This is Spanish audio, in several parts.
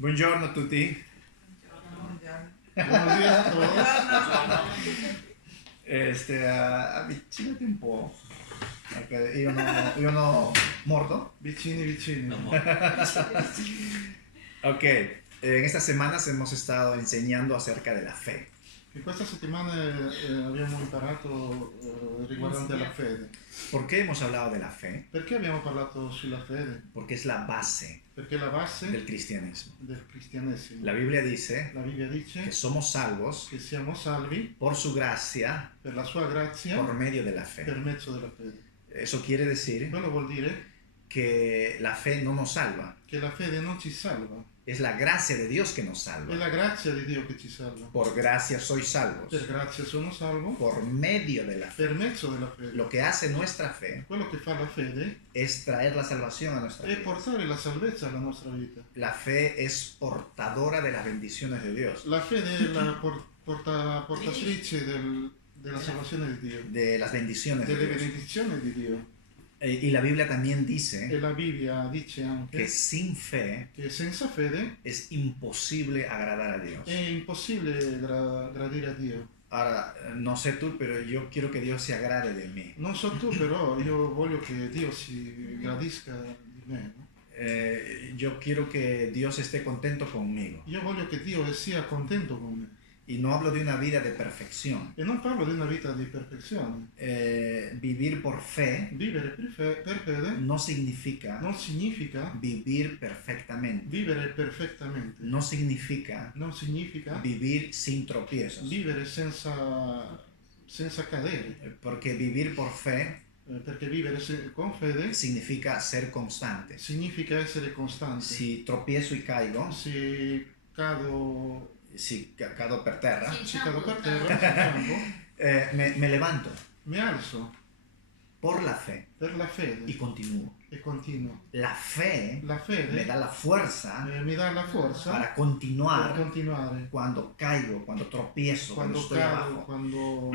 Buongiorno a tutti. Buenos días a todos. Avvicinati un po'. Io no morto. Vicini, vicini. Ok, en estas semanas hemos estado enseñando acerca de la fe. In questa settimana abbiamo imparato riguardante la fede. ¿Por qué hemos hablado de la fe? Perché abbiamo parlato sulla fede? Porque es la base Perché la base del cristianismo. del cristianesimo. La Biblia dice La Bibbia dice que somos salvos che siamo salvi por su gracia, per la sua grazia, por medio de la per fe. mezzo della fede. Eso quiere decir Quello vuol dire que la fe no nos salva. che la fede non ci salva. Es la gracia de Dios que nos È salva. la grazia di Dio che ci salva. Por gracia sois salvos. Per grazia sono salvo, Por medio de la fe. per mezzo della fede. Lo que hace nuestra fe Quello che fa la fede es traer la salvación a nuestra è vida. portare la salvezza alla nostra vita. La fe es portadora de las bendiciones de Dios, La fede è la portatrice della salvazione di Dio, de las bendiciones de delle Dios. benedizioni di Dio. Y la Biblia también dice E la Bibbia dice que anche sin fe che senza fede es imposible agradar a Dios. è impossibile gradire a Dio. Ahora, no sé tú, pero yo quiero que Dios se agrade de mí. Non so tu, però io voglio che Dio si gradisca di me. No? Yo quiero que Dios esté contento conmigo. Io voglio che Dio sia contento con me. Y no hablo de una vida de perfección. E non parlo di una vita di perfezione. Vivir por fe Vivere per fede no significa non significa vivir perfectamente. vivere perfettamente. No significa Non significa vivir sin tropiezos. vivere senza cadere. Porque vivir por fe Perché vivere con fede significa ser constante. significa essere costante. Si tropiezo y caigo, Se cado, si cado per terra, se cado per terra, se campo, me levanto mi alzo por la fe per la fede y continúo. e continuo. La fe La fede me da la fuerza mi dà la forza para per continuar continuare. cuando caigo, cuando tropiezo, cuando Quando estoy cado, abajo. quando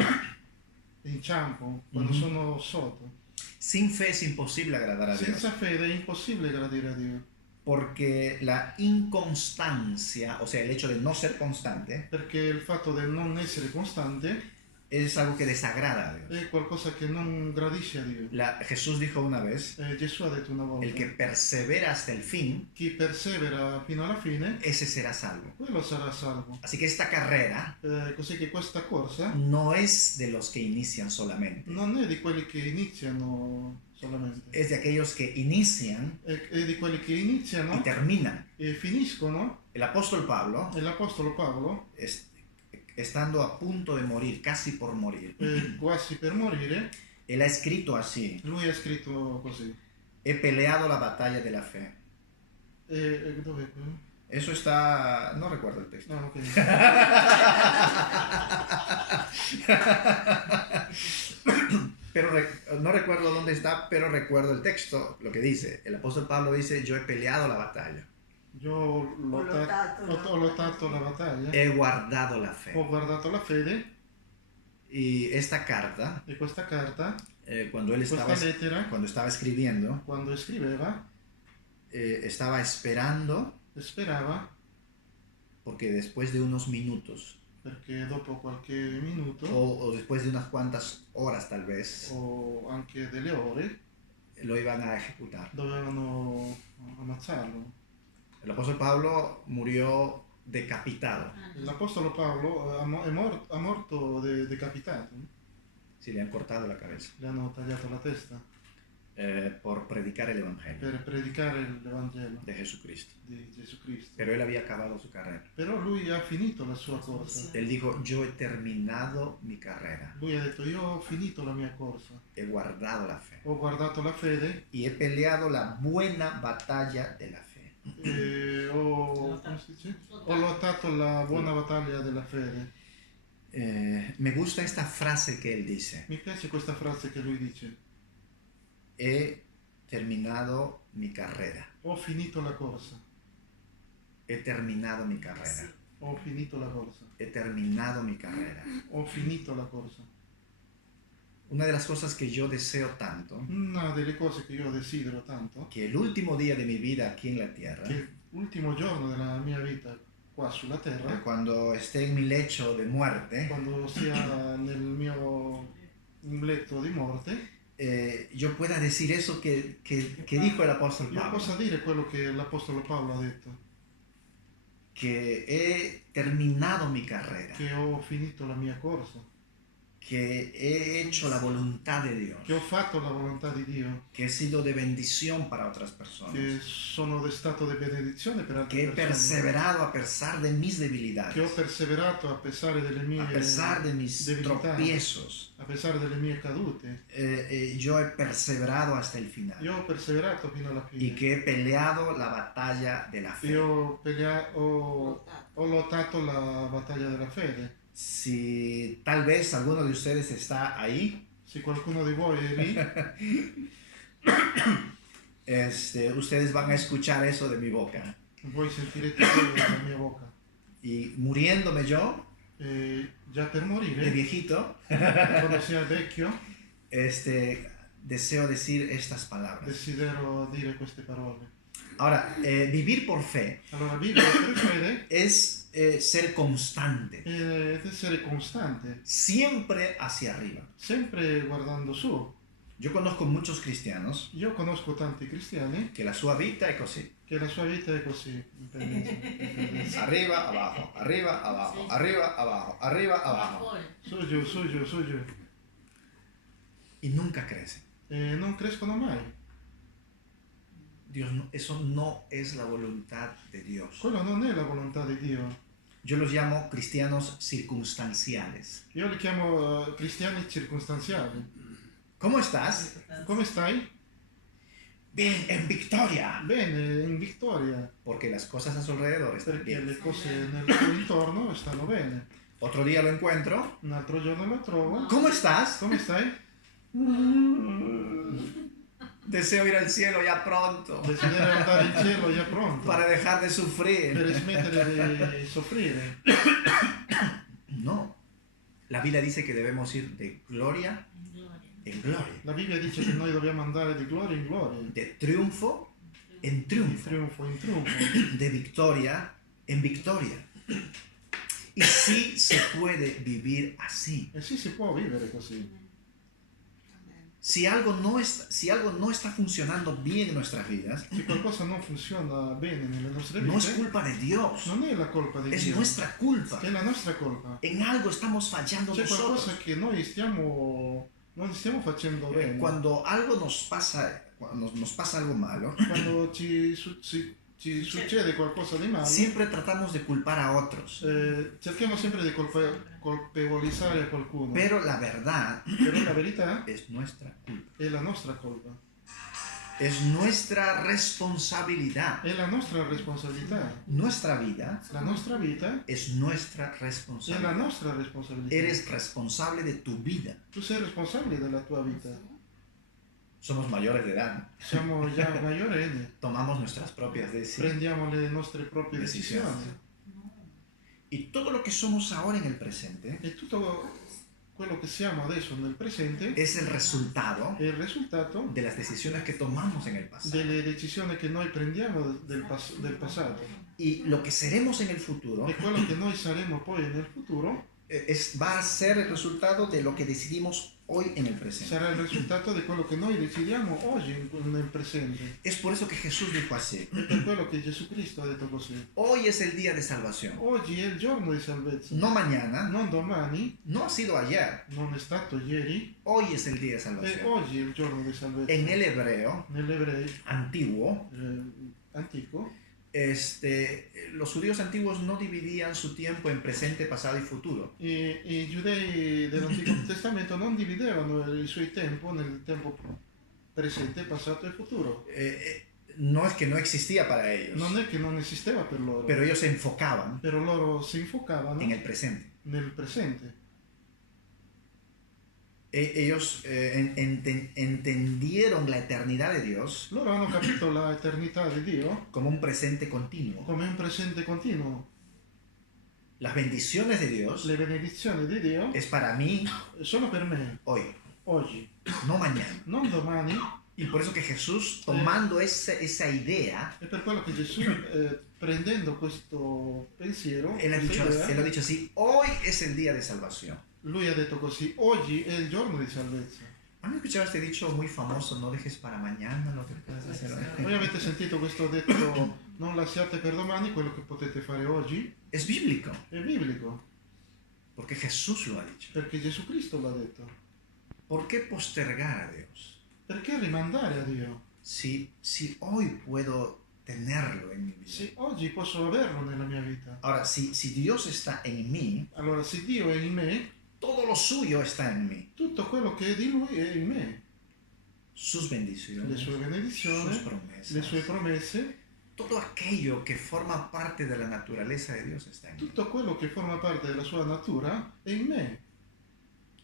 inciampo, quando Mhm. sono sotto. Sin fe es imposible agradar a Dios. Senza fede è impossibile gradire a Dio. Porque la inconstancia, o sea, el hecho de no ser constante, Perché il fatto di non essere costante es algo que desagrada a Dios. è qualcosa che non gradisce a Dio. Jesús dijo una vez, Gesù ha detto una volta, el que persevera hasta el fin, chi persevera fino alla fine, ese será salvo. quello sarà salvo. Así que esta carrera Così che questa corsa no es de los que inician solamente, non è di quelli che iniziano solamente, es de aquellos que inician è di quelli che y iniziano terminan. e finiscono. El apóstol Pablo, E l'Apostolo Paolo, estando a punto de morir, casi por morir, quasi per morire, él ha escrito así: lui ha scritto così. he peleado la batalla de la fe. Dov'è quello? Eso está, no recuerdo el texto. No, ok. Pero no recuerdo dónde está, pero recuerdo el texto, lo que dice. El apóstol Pablo dice: yo he peleado la batalla, Io ho lottato la battaglia, he guardado la fe. ho guardato la fede Y esta carta, e questa carta, cuando él questa lettera, cuando estaba escribiendo, quando scriveva, estaba esperando, sperava, porque después de unos minutos, perché dopo qualche minuto o después de unas cuantas horas tal vez, o anche delle ore lo iban a ejecutar. dovevano ammazzarlo. El apóstol Pablo murió decapitado. L'Apostolo Paolo è morto decapitato, Sí, le han cortado la cabeza gli hanno tagliato la testa por predicar el evangelio per predicare l'Evangelo de Jesucristo. di Gesù Cristo. Pero él había acabado su carrera. Però lui ha finito la sua corsa. Él dijo: yo he terminado mi carrera, Lui ha detto: io ho finito la mia corsa, he guardado la fe ho guardato la fede y he peleado la buena batalla de la fe. e come si dice? Ho lottato la buona battaglia della fede. Me gusta esta frase que él dice: Mi piace questa frase che lui dice: he terminado mi carrera, ho finito la corsa, he terminado mi carrera, ho finito la corsa, he terminado mi carrera. ho finito la corsa. una de las cosas que yo deseo tanto, Una delle cose che io desidero tanto, que el último día de mi vida aquí en la tierra, che l'ultimo giorno della mia vita qua sulla terra, cuando esté en mi lecho de muerte, quando sia nel mio letto di morte, yo pueda decir eso que dijo el apóstol io Pablo, possa dire quello che l'Apostolo Paolo ha detto, que he terminado mi carrera, che ho finito la mia corsa, que he hecho la voluntad de Dios, che ho fatto la volontà di Dio, que he sido de bendición para otras che personas, sono stato di benedizione per altre que he persone, perseverado a pesar de mis che ho debilidades, perseverato a pesar delle mie a pesar de mis debilità, tropiezos. a pesar delle mie cadute. Yo he perseverado hasta el final Io ho perseverato fino alla y fine. que he peleado la batalla de la fe. Io ho lottato la battaglia della fede. Si tal vez alguno de ustedes está ahí, Se qualcuno di voi è lì, ustedes van a escuchar eso de mi boca. voi sentirete quello dalla mia bocca. Y muriéndome yo, E già per de morire, viejito, quando sia vecchio, deseo decir estas palabras. desidero dire queste parole. Ahora, vivir por fe Allora, vivere per fede es ser constante, ed essere costante, siempre hacia arriba. sempre guardando su. Yo conozco muchos cristianos Io conosco tanti cristiani que la sua vita è così. che la sua vita è così, in tendenza. Arriba, abajo, arriba, abajo, arriba, abajo, arriba, abajo. Su giù, su giù, su giù. Y nunca crece. E non crescono mai. Dios eso no es la voluntad de Dios. Quello non è la volontà di Dio. Yo los llamo cristianos circunstanciales. Io li chiamo cristiani circostanziali. ¿Cómo estás? Come stai? Bien, en victoria. Bene, in vittoria, Porque las cosas a su alrededor están perché bien. le cose nel suo intorno stanno bene. Otro día lo encuentro. Un altro giorno lo trovo. ¿Cómo estás? Come stai? Deseo ir al cielo ya pronto Desidero andare in cielo già pronto para dejar de per sufrir. smettere di soffrire. No. La Biblia dice que debemos ir de gloria en gloria, La Bibbia dice che noi dobbiamo andare di gloria in gloria, de triunfo en di triunfo, trionfo in trionfo. de victoria en victoria. Y sí se puede vivir así. E sì, si può vivere così. Si algo no está funcionando bien en nuestras vidas, Se qualcosa non funziona bene nelle nostre no es vite, culpa de Dios, non è la colpa di es Dio, nuestra culpa. è la nostra colpa. En algo estamos fallando C'è nosotros. qualcosa che noi non stiamo facendo bene. Cuando algo cuando nos pasa algo malo, Quando ci succede qualcosa di male, siempre tratamos de culpar a otros. cerchiamo sempre di colpevolizzare qualcuno. Pero la verdad Però la verità es nuestra culpa. è la nostra colpa. Es nuestra responsabilidad. È la nostra responsabilità. Nuestra vida La nostra vita es nuestra è la responsabilidad. nostra responsabilità. Eres responsable de tu vida. Tu sei responsabile della tua vita. Somos mayores de edad. Siamo già maggiorenni, Tomamos nuestras propias decisiones. prendiamo le nostre proprie decisioni. Y todo lo que somos ahora en el presente E tutto quello che siamo adesso nel presente es el resultado è il risultato de las decisiones que tomamos en el pasado. delle decisioni che noi prendiamo del passato. Y lo que seremos en el futuro E quello che noi saremo poi nel futuro va a ser el resultado de lo que decidimos hoy en el presente. sarà il risultato di quello che noi decidiamo oggi nel presente. Es por eso que Jesús dijo así: È per quello che Gesù Cristo ha detto così. hoy es el día de salvación, Oggi è il giorno di salvezza. no mañana, Non domani, no ha sido ayer, non è stato ieri, hoy es el día de e salvación. oggi è il giorno di salvezza. En el hebreo Nell'ebreo antiguo, antico, los judíos antiguos no dividían su tiempo en presente, pasado y futuro. i giudei dell'Antico Testamento non dividevano il suo tempo nel tempo presente, passato e futuro. No es que no existía para ellos, Non è che non esisteva per loro, pero ellos se enfocaban però loro si enfocavano en el presente. nel presente. Ellos entendieron la eternidad de Dios Loro hanno capito la eternità di Dio como un presente continuo. come un presente continuo. Las bendiciones de Dios Le benedizioni di Dio es para mí sono per me, hoy. oggi, no mañana. non domani. Y por eso que Jesús, tomando esa idea, È per quello che Gesù, prendendo questo pensiero, él ha questa idea, dicho así, hoy es el día de salvación. lui ha detto così: oggi è il giorno di salvezza. ¿Han escuchado este dicho muy famoso, no dejes para mañana lo que puedes hacer hoy? Voi avete sentito questo detto: non lasciate per domani quello che potete fare oggi? Es bíblico, È biblico, porque Jesús lo ha dicho. perché Gesù Cristo l'ha detto. ¿Por qué postergar a Dios? Perché rimandare a Dio? Si hoy puedo tenerlo en mi vida. Se oggi posso averlo nella mia vita. Ahora, si Dios está en mí, Allora, se Dio è in me, todo lo suyo está en mí. tutto quello che è di Lui è in me. Sus bendiciones, Le sue benedizioni, sus promesas, le sue promesse, todo aquello que forma parte de la naturaleza de Dios está en mí. tutto quello che forma parte della sua natura è in me.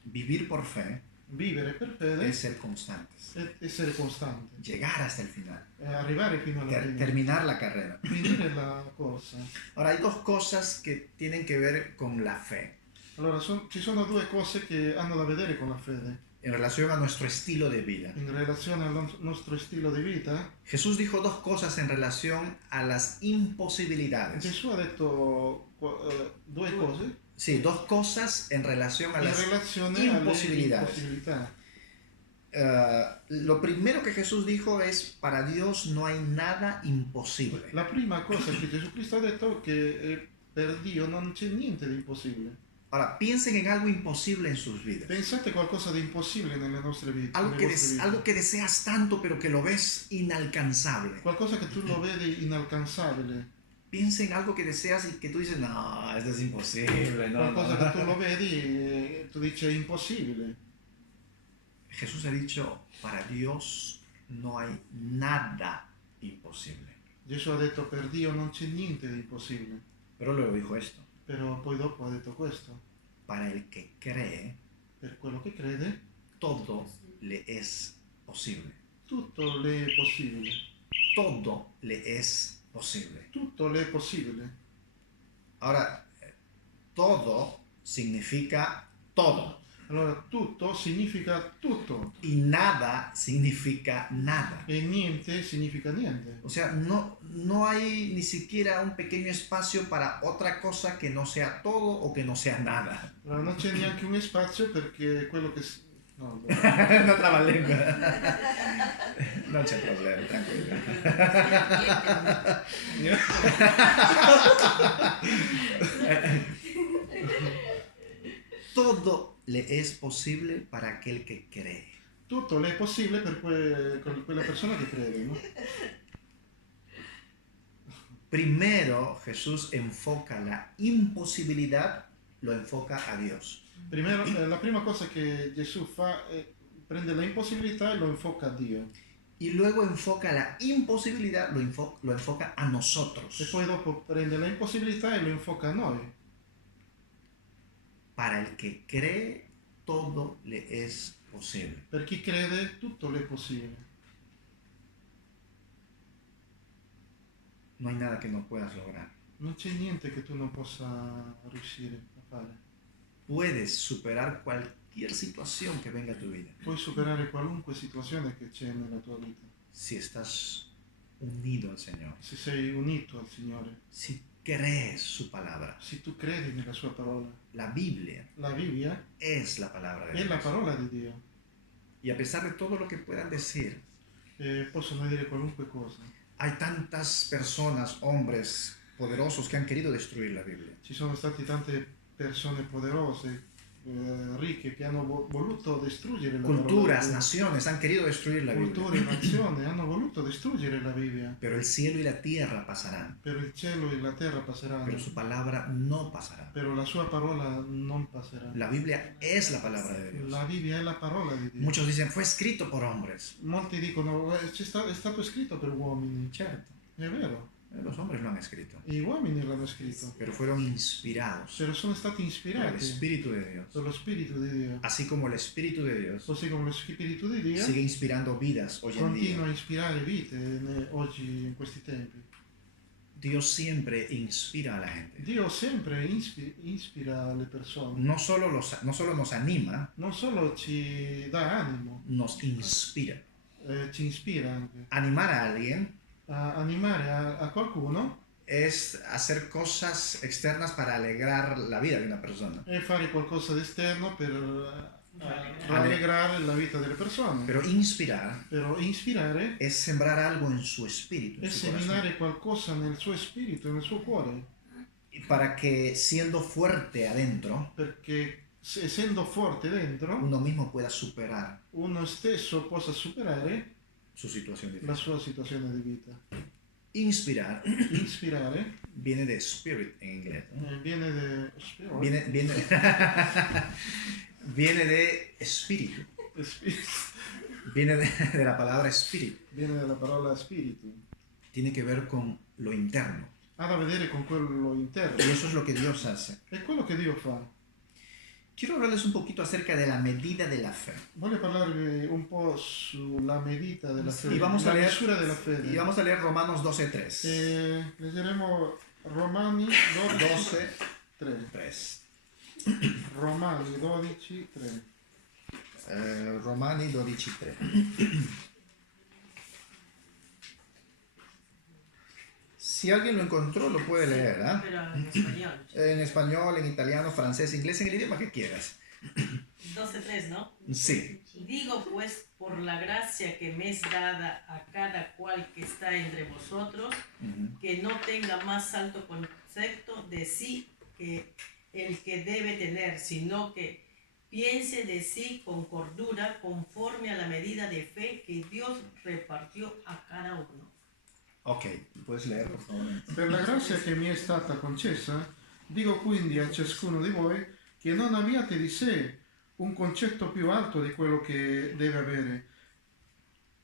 Vivir por fe Vivere per fede es ser constantes, è essere costanti, llegar hasta el final, è arrivare fino alla fine, terminar la carrera. finire la corsa. Ahora, hay dos cosas que tienen que ver con la fe Allora, ci sono due cose che hanno da vedere con la fede en relación a nuestro estilo de vida. in relazione al nostro stile di vita. Jesús dijo dos cosas en relación a las imposibilidades. Gesù ha detto due cose Sí, dos cosas en relación a in las relazione imposibilidades. alle impossibilità. Lo primero que Jesús dijo es, para Dios no hay nada imposible. La prima cosa che Gesù Cristo ha detto è che per Dio non c'è niente di impossibile. Ahora, piensen en algo imposible en sus vidas. Pensate qualcosa di impossibile nelle nostre vite. Algo nelle vostre vite. algo que deseas tanto pero que lo ves inalcanzable. Qualcosa che tu lo vedi inalcanzabile. Piensa en algo que deseas y que tú dices, no, esto es imposible. No, Qualcosa no. che tu lo vedi e tu dici è impossibile. Jesús ha dicho, para Dios no hay nada imposible. Gesù ha detto per Dio non c'è niente di impossibile. Pero luego dijo esto, Però poi dopo ha detto questo. para el que cree, Per quello che crede, todo le es posible. tutto le è possibile. Todo le es posible. Tutto le è possibile. Ahora, todo significa todo Allora, tutto significa tutto y nada significa nada. e niente significa niente. O sea, no hay ni siquiera un pequeño espacio para otra cosa que no sea todo o que no sea nada. Allora, non c'è neanche un spazio perché quello che... No, No trabalengua. No c'è problema, tranquillo. Todo le es posible para aquel que cree. tutto le è possibile per quella persona che crede, no? Primero Jesús enfoca la imposibilidad, lo enfoca a Dios. Primero, la prima cosa che Gesù fa è prende la impossibilità e lo infoca a Dio. Y luego enfoca la imposibilidad, lo enfoca a E nosotros. poi dopo prende la impossibilità e lo infoca a noi. Para el que cree, todo le es posible. Per chi crede, tutto le è possibile. No hay nada que no puedas lograr. Non c'è niente che tu non possa riuscire a fare. Puedes superar cualquier situación que venga a tu vida Puoi superare qualunque situazione che c'è nella tua vita. si estás unido al Señor, Se sei unito al Signore, si crees su palabra. se tu credi nella sua parola. La Biblia La Bibbia es la palabra de è la Dios. parola di Dio. Y a pesar de todo lo que puedan decir, Possono dire qualunque cosa. hay tantas personas, hombres poderosos que han querido destruir la Biblia. Ci sono state tante persone poderose, ricche, che hanno voluto distruggere la Culturas, parola. naciones han querido destruir la Biblia. Culture, nazioni hanno voluto distruggere la Bibbia. Pero el cielo y la tierra pasarán, Però il cielo e la terra passeranno, pero su palabra no pasará. però la sua parola non passerà. La Biblia es la palabra de Dios. La Bibbia è la parola di Dio. Muchos dicen, fue escrito por hombres. Molti dicono è stato scritto per uomini. Cierto, È vero, los hombres lo han escrito, gli uomini l'hanno scritto, pero fueron inspirados però sono stati por el ispirati Espíritu de Dios. dallo Spirito di Dio. Así como el Espíritu de Dios Così come lo Spirito di Dio sigue inspirando vidas hoy en continua día. a ispirare vite oggi in questi tempi. Dios siempre inspira a la gente. Dio sempre ispira le persone, No solo nos anima, non solo ci dà animo, nos inspira. ci ispira anche. Animar a alguien A animare a qualcuno es hacer cosas externas para alegrar la vida de una persona. e fare qualcosa di esterno per rallegrare la vita delle persone. Pero inspirar Però ispirare es sembrar algo en su espíritu, è en su corazón, seminare qualcosa nel suo spirito, nel suo cuore, para que siendo fuerte adentro, perché essendo forte dentro, uno mismo pueda superar uno stesso possa superare su situación la difícil. sua situazione di vita. Inspirar Ispirare viene de spirit en inglés, ¿no? viene da Viene viene de espíritu, viene de la palabra espíritu. viene dalla parola spirito. Tiene que ver con lo interno. Ha da vedere con quello interno. Y eso es lo que Dios hace. È quello che Dio fa. Quiero hablarles un poquito acerca de la medida de la fe. Voglio parlarvi un po' sulla medita della fede, Y vamos a la leer, misura della fede. y vamos a leer Romanos 12:3. Leggeremo Romani 12, 3. 3. Romani 12, 3. Romani 12:3. Si alguien lo encontró, lo puede leer, ¿eh? Pero en español. En español, en italiano, francés, inglés, en el idioma que quieras. 12:3, ¿no? Sí. Digo pues, por la gracia que me es dada a cada cual que está entre vosotros, que no tenga más alto concepto de sí que el que debe tener, sino que piense de sí con cordura, conforme a la medida de fe que Dios repartió a cada uno. Ok, puedes leer, por favor. Per la grazia che mi è stata concessa, dico quindi a ciascuno di voi che non abbiate di sé un concetto più alto di quello che deve avere,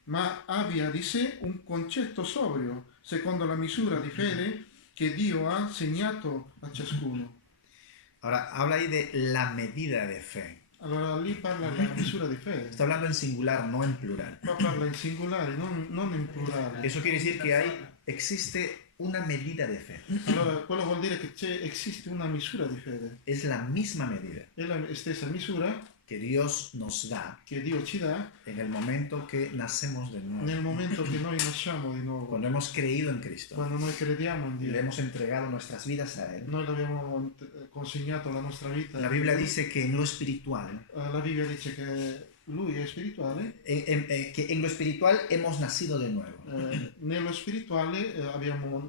ma abbia di sé un concetto sobrio, secondo la misura di fede che Dio ha segnato a ciascuno. Ahora, habla ahí de la medida de fe. Allora lì parla della misura di fede, Está hablando en singular, no en plural. ma parla in singolare, non in plurale. Eso quiere decir que existe una medida de fe. Allora quello vuol dire che esiste una misura di fede, Es la misma medida è la stessa misura que Dios nos da che Dio ci dà en el momento que nacemos de nuevo. nel momento che noi nasciamo di nuovo, Cuando hemos creído en Cristo, quando noi crediamo in le Dio, hemos entregado nuestras vidas a Él. noi l'abbiamo consegnato la nostra vita. La Biblia dice que en lo espiritual, La Bibbia dice che Lui è spirituale, que en lo espiritual hemos nacido de nuevo. nello spirituale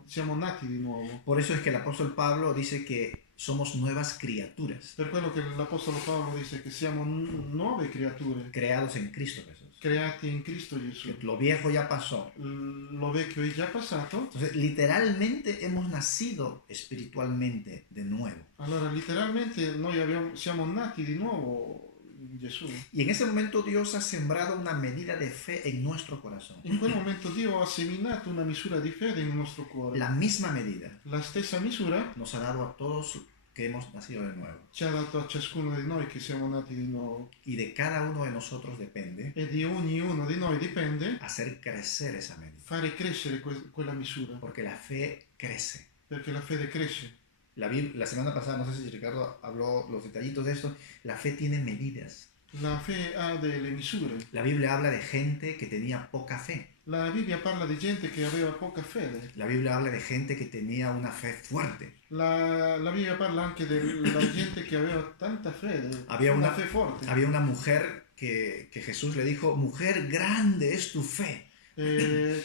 siamo nati di nuovo. Por eso es que el apóstol Pablo dice que somos nuevas criaturas, Per quello che l'Apostolo Paolo dice che siamo nuove creature, creados en Cristo Jesús. creati in Cristo Gesù. Que lo viejo ya pasó. Lo vecchio è già passato, Entonces, literalmente hemos nacido espiritualmente de nuevo. allora letteralmente noi siamo nati di nuovo in Gesù. Y en ese momento Dios ha sembrado una medida de fe en nuestro corazón. In quel momento Dio ha seminato una misura di fede nel nostro cuore. La misma medida La stessa misura nos ha dado a todos que hemos nacido de nuevo. ci ha dato a ciascuno di noi che siamo nati di nuovo. Y de cada uno de nosotros depende E di ognuno di noi dipende hacer crecer esa medida. fare crescere quella misura, Porque la fe crece. perché la fede cresce. La semana pasada, no sé si Ricardo habló los detallitos de esto, la fe tiene medidas. La fe ha delle misure. La Biblia habla de gente que tenía poca fe. La Bibbia parla di gente che aveva poca fede. La Biblia habla de gente que tenía una fe fuerte. La Bibbia parla anche della gente che aveva tanta fede, Había una una- fe forte. Había una mujer que Jesús le dijo, mujer, grande es tu fe.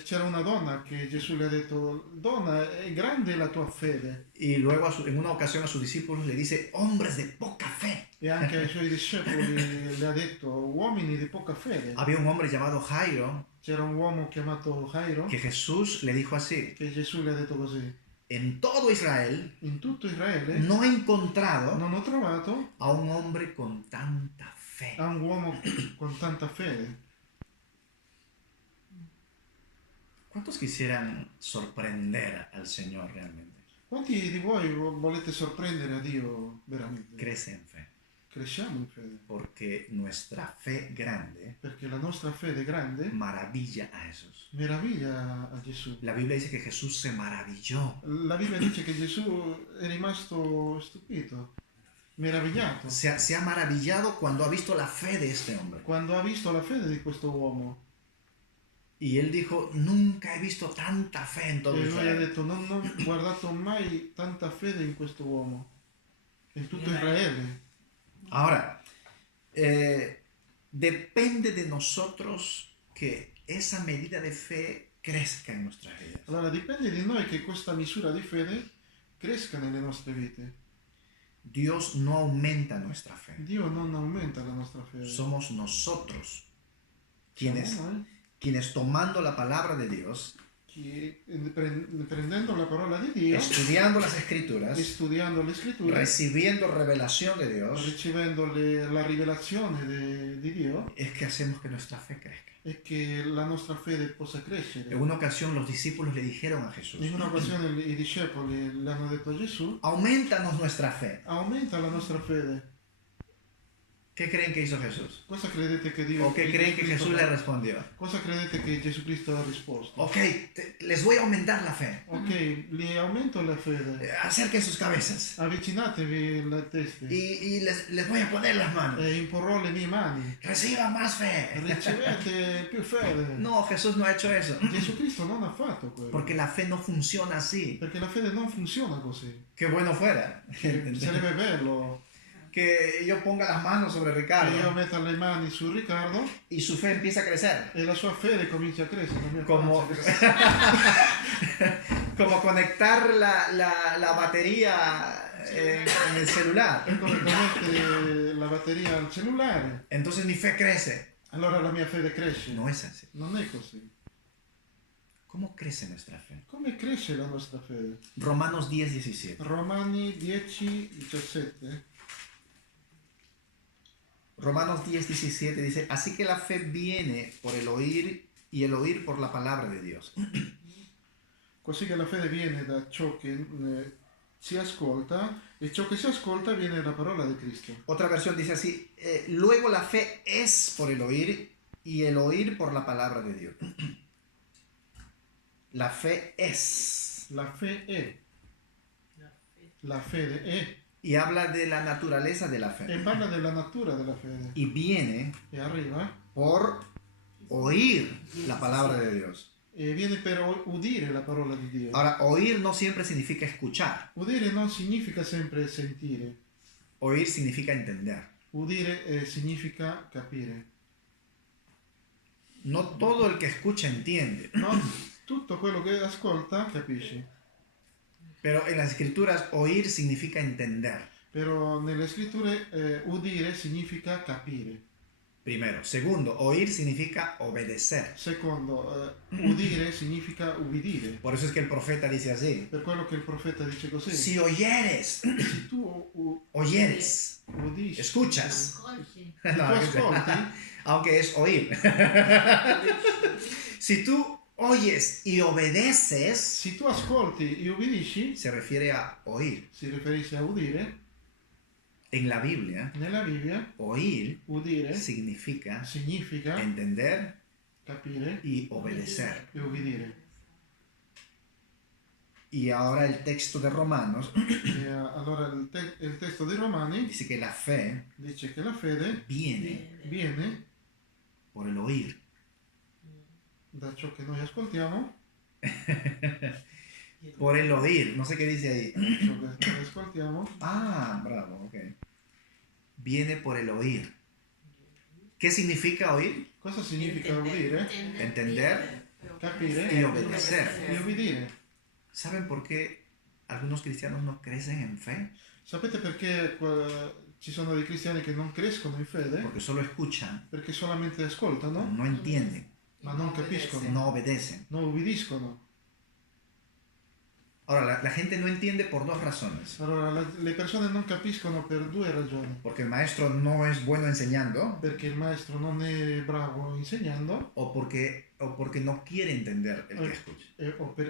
C'era una donna che Gesù le ha detto, donna, è grande la tua fede. Y luego en una ocasión a sus discípulos le dice, hombres de poca fe. E anche ai suoi discepoli le ha detto, uomini di poca fede. Había un hombre llamado Jairo C'era un uomo chiamato Jairo que Jesús le dijo así, che Gesù le ha detto così. en todo Israel In tutto Israele no he encontrado non ho trovato a un hombre con tanta fe. a un uomo con tanta fede. ¿Cuántos quisieran sorprender al Señor realmente? Quanti di voi volete sorprendere a Dio veramente? Crece en fe. cresciamo in fede, porque nuestra fe grande perché la nostra fede grande maravilla a Jesús. meraviglia a Gesù. La Biblia dice que Jesús se maravilló. La Bibbia dice che Gesù è rimasto stupito, meravigliato, Se ha maravillado cuando ha visto la fe de este hombre. quando ha visto la fede di questo uomo. Y él dijo, nunca he visto tanta fe en todo E lui ha Israel. detto, non ho guardato mai tanta fede in questo uomo, in tutto Israele. Ahora, depende de nosotros que esa medida de fe crezca en nuestras vidas. Allora dipende di noi che questa misura di fede cresca nelle nostre vite. Dios no aumenta nuestra fe. Dio non aumenta la nostra fede. Somos nosotros quienes, Siamo noi quienes tomando la palabra de Dios, che, prendendo la parola di Dio estudiando las e escrituras, studiando le scritture, recibiendo revelación de Dios, ricevendo la rivelazione di Dio, es que hacemos que nuestra fe crezca. e che la nostra fede possa crescere. En una ocasión los discípulos le dijeron a Jesús, In un'occasione i discepoli le hanno detto a Gesù, aumentanos nuestra fe. aumenta la nostra fede. ¿Qué creen que hizo Jesús? Cosa credete che Dio ¿O qué creen que Jesús le respondió? Cosa credete che Gesù Cristo ha risposto? Ok, les voy a aumentar la fe. Ok, gli aumento la fede. Acerquen sus cabezas Avvicinatevi la testa y les voy a poner las manos. e imporrò le mie mani. Reciban más fe. Ricevete più fede. No, Jesús no ha hecho eso. Gesù Cristo non ha fatto quello. Porque la fe no funciona así. Perché la fede non funziona così. Qué bueno fuera. Sarebbe bello Que yo ponga las manos sobre che io Ricardo metta le mani su Riccardo y su fe empieza a crecer. e la sua fede comincia a crescere. La mia Como, pancia cresce. como conectar la batería en el celular. È come mettere la batteria al cellulare. Entonces mi fe crece. Allora la mia fede cresce. No es así. Non è così. ¿Cómo crece nuestra fe? Come cresce la nostra fede? Romanos 10:17. Romani 10:17. Romanos 10:17 dice, así que la fe viene por el oír y el oír por la palabra de Dios. Così che la fede viene da ciò che si ascolta e ciò che si ascolta viene dalla parola di Cristo. Otra versión dice así, luego la fe es por el oír y el oír por la palabra de Dios. La fe es. La fe è. La fede è. Y habla de la naturaleza de la E fe. parla della natura della fede. Y viene E arriva por oír la palabra de Dios. e viene per udire la parola di Dio. Ahora, oír no siempre significa escuchar. Udire non significa sempre sentire. Oír significa entender. Udire significa capire. No todo el que escucha entiende. Non tutto quello che ascolta capisci. Pero en las escrituras, oír significa entender. Però nelle scritture udire significa capire. Primero. Segundo, oír significa obedecer. Secondo, udire significa ubbidire. Por eso es que el profeta dice así. Per quello che il profeta dice così. Si oyeres, Se tu oyeres, udisci, escuchas. Jorge. se tu No, ascolti, aunque es oír. Si tú oyes y obedeces, se tu ascolti e ubbidisci, se refiere a oír. si riferisce a udire, En la Biblia, nella Bibbia, oír udire significa significa entender capire y obedecer. e ubbidire. Y ahora el texto de Romanos E allora il testo di Romani dice que la fe dice che la fede viene por el oír. da ciò che noi ascoltiamo, Por el oír. No sé qué dice ahí. ciò che noi ascoltiamo, Ah, bravo, ok. Viene por el oír. ¿Qué significa oír? cosa significa udire? Entender Capire y obedecer. e ubbidire. ¿Saben por qué algunos cristianos no crecen en fe? Sapete perché ci sono dei cristiani che non crescono in fede? Porque solo escuchan, Perché solamente ascoltano, no entienden, ma non capiscono, no obedecen. non ubbidiscono. Ahora, la gente no entiende por dos razones. Allora, le persone non capiscono per due ragioni. Porque el maestro no es bueno enseñando Perché il maestro non è bravo insegnando o porque no quiere entender el que escucha.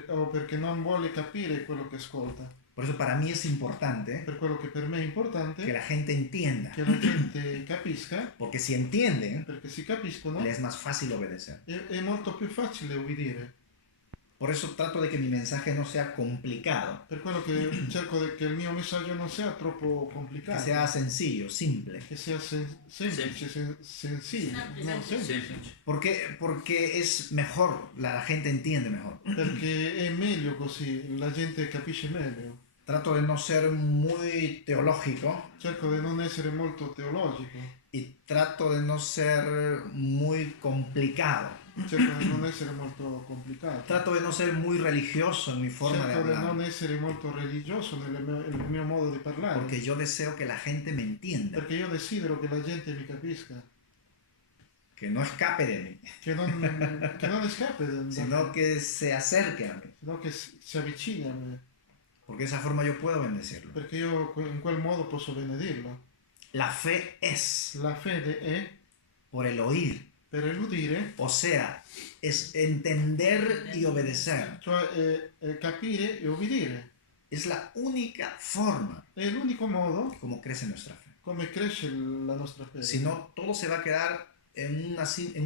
o perché non vuole capire quello che ascolta. Por eso para mí es importante Per quello che per me è importante que la gente entienda. che la gente capisca, Porque si entienden, perché si capiscono, le es más fácil obedecer. è molto più facile obbedire. Por eso trato de que mi mensaje no sea complicado, Per quello che cerco che il mio messaggio non sia troppo que complicato, sea sencillo, simple. che sia semplice, sensibile, no? Semplice. Porque es mejor, la gente entiende mejor. Perché è meglio così, la gente capisce meglio. Trato de no ser muy teológico Cerco di non essere molto teologico, y trato de no ser muy complicado. cerco di non essere molto complicato, Trato de no ser muy religioso en mi forma de cerco di non hablar. essere molto religioso nel mio modo di parlare, Porque yo deseo que la gente me entienda, perché io desidero che la gente mi capisca, que no escape de mí, che non escape da me, sino que se acerque a mí. sino che si avvicini a me, Porque de esa forma yo puedo bendecirlo. perché io in quel modo posso benedirlo. La fe es La fede è por el oír, per l'udire, o sea, es entender y obedecer. cioè capire e obbedire. Es la única forma È l'unico modo como crece nuestra fe. come cresce la nostra fede. Si no, todo se va a quedar en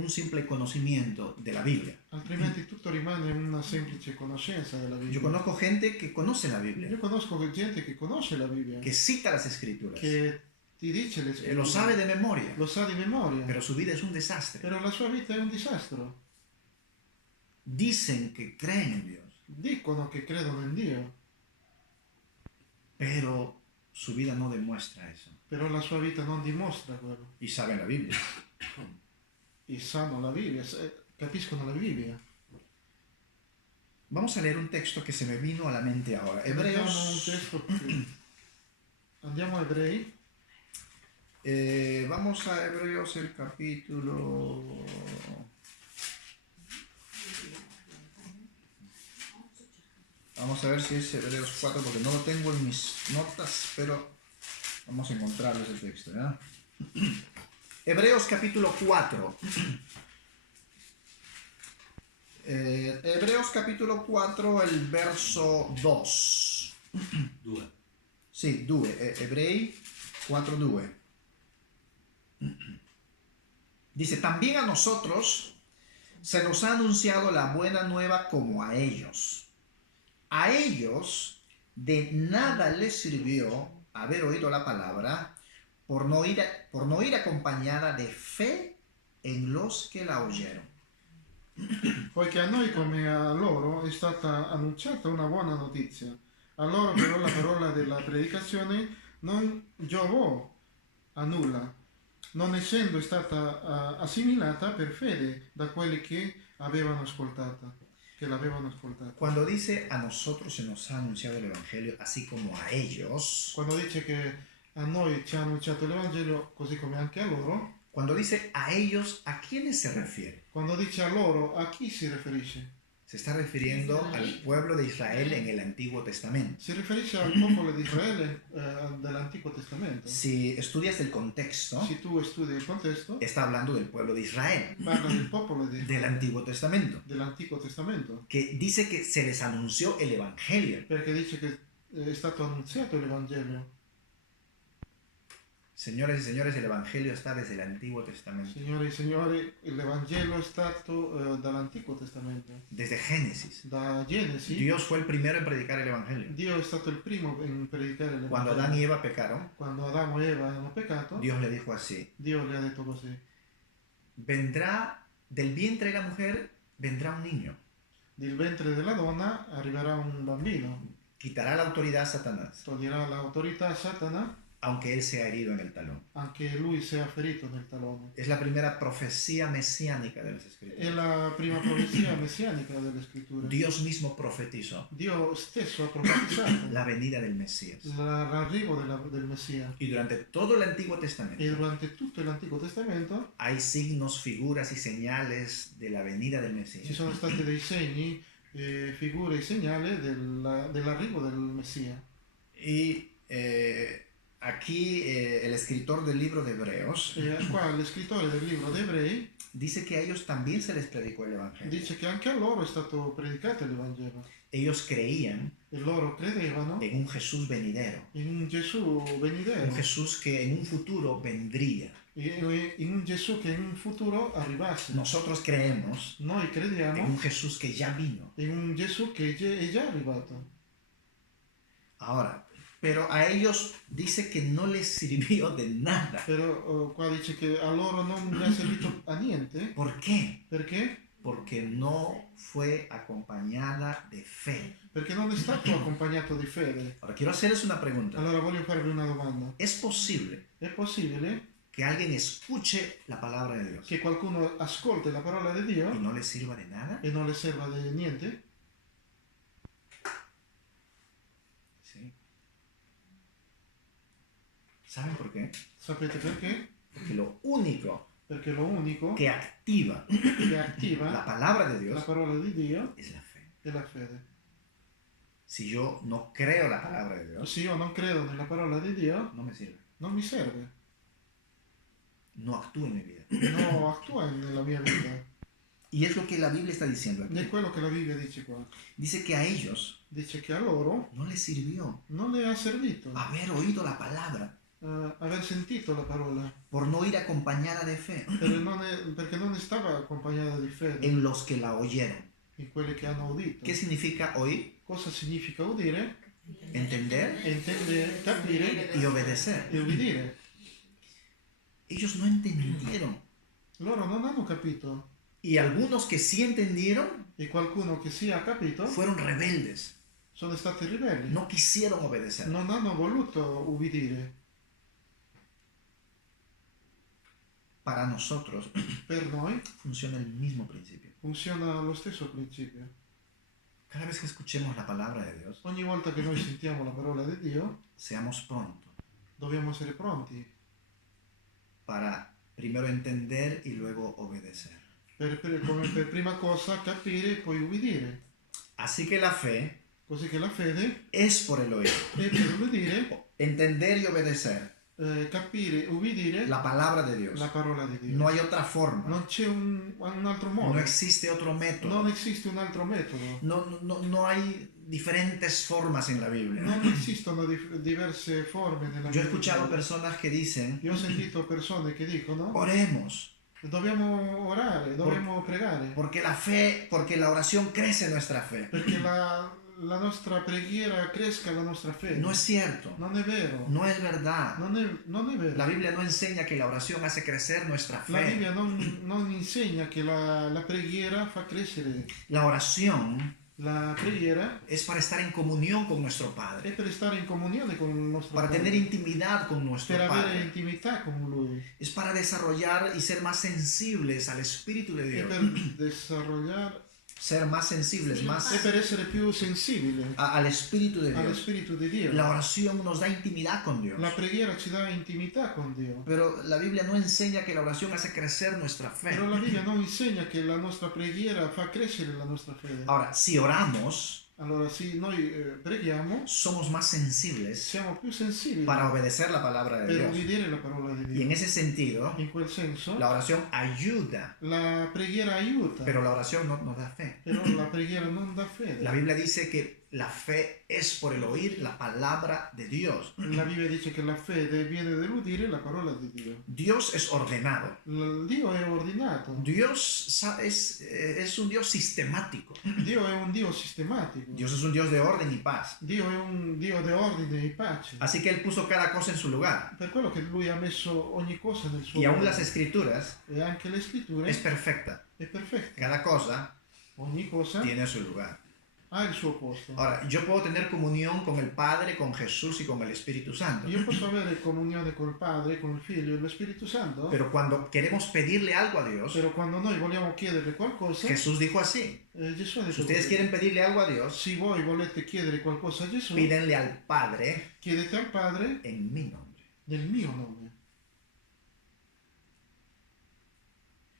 un simple conocimiento de la Biblia. Altrimenti tutto rimane una semplice conoscenza della Bibbia. Yo conozco gente que conoce la Biblia, Io conosco gente che conosce la Bibbia, que cita las escrituras, che ti dice le lo sabe de memoria, lo sa di memoria, pero su vida es un desastre. però la sua vita è un disastro. Dicen que creen en Dios, Dicono che credono in Dio, pero su vida no demuestra eso. però la sua vita non dimostra quello. Y saben la Biblia. E sanno la Bibbia, capiscono la Bibbia. Vamos a leer un texto que se me vino a la mente ahora. Leggiamo un Hebreos. testo Andiamo a Ebrei. Vamos a Hebreos el capítulo. Vamos a ver si es Hebreos 4, porque no lo tengo en mis notas, pero vamos a encontrarlo ese texto, ¿verdad? Hebreos capítulo 4. Hebreos capítulo 4, el verso 2. 2. Sì, 2, Ebrei 4:2. Dice, también a nosotros se nos ha anunciado la buena nueva como a ellos. A ellos de nada les sirvió haber oído la palabra por no ir acompañada de fe en los que la oyeron. Poiché a noi come a loro è stata annunciata una buona notizia. A loro però la parola della predicazione non giovò a nulla, non essendo stata assimilata per fede da quelli che l'avevano ascoltata. Cuando dice a nosotros se nos ha anunciado el Evangelio, así como a ellos. Quando dice che a noi ci ha annunciato l'Evangelo, così come anche a loro. Cuando dice a ellos, ¿a quiénes se refiere? Quando dice a loro, ¿a chi si riferisce? Se está refiriendo al pueblo de Israel en el Antiguo Testamento. Si riferisce al popolo di Israele dell'Antico Testamento. Si estudias el contexto, si tu studi il contesto, está hablando del pueblo de Israel, parla del popolo di del Antiguo Testamento, dell'Antico Testamento, que dice que se les anunció el Evangelio. perché dice che è stato annunziato l'Evangelio. Señores y señores, el Evangelio está desde el Antiguo Testamento. Signore e signori, l'Evangelo è stato dall'Antico Testamento, Desde Génesis. da Genesi. Dios fue el primero en predicar el Evangelio. Dio è stato il primo in predicare l'Evangelo. Cuando Adán y Eva pecaron, Quando Adamo e Eva hanno peccato, Dios le dijo así: Dio le ha detto così: vendrá del vientre de la mujer, vendrá un niño. Dal ventre della donna arriverà un bambino, Quitará la autoridad a Satanás, toglierà l'autorità a Satana, aunque él sea herido en el talón. anche lui sia ferito nel talone. Es la primera profecía mesiánica de las È Escrituras. la prima profezia messianica delle scritture. Dios mismo profetizó Dio stesso ha profetizzato la venida del Mesías. l'arrivo del Messia. Y durante todo el Antiguo E Testamento durante tutto l'Antico Testamento hay signos, figuras y señales de la venida del ci Mesías. sono stati dei segni, figure e segnali dell'arrivo del Messia. Y aquí el escritor del libro de Hebreos E qua l'escrittore del libro dei Ebrei dice que a ellos también se les predicó el Evangelio. dice che anche a loro è stato predicato l'Evangelo Ellos creían e loro credevano en un Jesús venidero, in un Gesù venidero, un Jesús que en un futuro vendría. in un Gesù che in un futuro arrivasse. Nosotros creemos Noi en crediamo un Jesús que ya vino. in un Gesù che è già arrivato. Ahora, pero a ellos dice que no les sirvió de nada. Però qua dice che a loro non gli ha servito a niente. ¿Por qué? Perché? Porque no fue acompañada de fe. Perché non è stato accompagnato di fede. Ahora, quiero hacerles una pregunta. Allora voglio farvi una domanda. ¿Es posible È possibile que alguien escuche la palabra de Dios che qualcuno ascolti la parola di Dio y no le sirva de nada? e non le serva di niente? Sí. ¿Saben por qué? Sapete perché? Porque lo único Perché lo unico que activa che la attiva palabra de la Dios parola di Dio es la fe. è la fede. Si yo no creo la palabra de Dios, Se io non credo nella parola di Dio, no me sirve. non mi serve. No actúa en mi vida. Non attua nella mia vita. Y es lo que la Biblia está diciendo Ed è aquí. quello che la Bibbia dice qua. Dice que a ellos Dice che a loro no les sirvió non le ha servito haber oído la palabra aver sentito la parola, por no ir acompañada de fe perché non stava accompagnata di fede en los que la oyeron. in quelli che hanno udito. ¿Qué significa oír? Cosa significa udire? Entender Intende capire y obedecer. e ubbidire. Ellos no entendieron. Loro non hanno capito. Y algunos que sí entendieron E qualcuno che sia capito fueron rebeldes. sono stati ribelli. No quisieron obedecer. Non hanno voluto ubbidire. Para nosotros Per noi funciona el mismo principio. funziona lo stesso principio. Cada vez que escuchemos la palabra de Dios, Ogni volta che noi sentiamo la parola di Dio, seamos prontos dobbiamo essere pronti para primero entender y luego obedecer. come per prima cosa capire e poi ubbidire. Así que la fe Così che la fede es por el oír. è per ubbidire, Entender y obedecer capire, ubbidire la palabra de Dios. la parola di Dio. No hay otra forma. Non c'è un altro modo. No existe otro método. Non esiste un altro metodo. No hay diferentes formas en la Biblia. Non esistono diverse forme nella Yo he Bibbia. escuchado personas que dicen, Io ho sentito persone che dicono oremos, dobbiamo orare, dobbiamo pregare, porque la oración crece nuestra fe. perché la nostra preghiera cresca la nostra fede. No es cierto, Non è vero. no es verdad. Non è vero. La Biblia no enseña que la oración hace crecer nuestra La fe. Bibbia non insegna che la preghiera fa crescere. La oración La preghiera es para estar en comunión con nuestro è Padre, per stare in comunione con il nostro para Padre, tener intimidad con nuestro per avere Padre. intimità con Lui Es para desarrollar y ser más sensibles al Espíritu de e Dios. per desarrollare Ser más sensibles, más e per essere più sensibili al Espíritu de allo Dios. Spirito di Dio. La oración nos da intimidad con Dios. La preghiera ci dà intimità con Dio. Pero la Biblia no enseña que la oración hace crecer nuestra fe. Però la Bibbia non insegna che la nostra preghiera fa crescere la nostra fede. Ahora, si oramos, Allora, se noi preghiamo, somos más sensibles siamo più sensibili para obedecer la palabra de per Dios. obbedire la parola di Y en Dio. ese sentido, In quel senso, la oración ayuda, la preghiera aiuta, pero la oración no nos da fe. però la preghiera non dà fede. La Biblia dice que la fe es por el oír la palabra de Dios. La Bibbia dice che la fede viene dall'udire la parola di Dio. Dios es ordenado. Dio è ordinato. Dios es un Dios sistemático. Dio è un Dio sistematico. Dios es un Dios de orden y paz. Dio è un Dio di ordine e pace. Así que Él puso cada cosa en su lugar. Per quello che Lui ha messo ogni cosa nel suo Y aún luogo. las escrituras E anche le scritture es perfecta. è perfetta. Cada cosa Ogni cosa tiene su lugar. ha il suo posto. Ahora, yo puedo tener comunión con el Padre, con Jesús y con el Espíritu Santo. Io posso avere comunione col Padre, con il Figlio e lo Spirito Santo, Pero cuando queremos pedirle algo a Dios, però quando noi vogliamo chiedere qualcosa, Jesús dijo así. Gesù ha Si detto ustedes così. quieren pedirle algo a Dios, Se voi volete chiedere qualcosa a Gesù, pídenle al Padre chiedete al Padre en mi nombre. nel mio nome.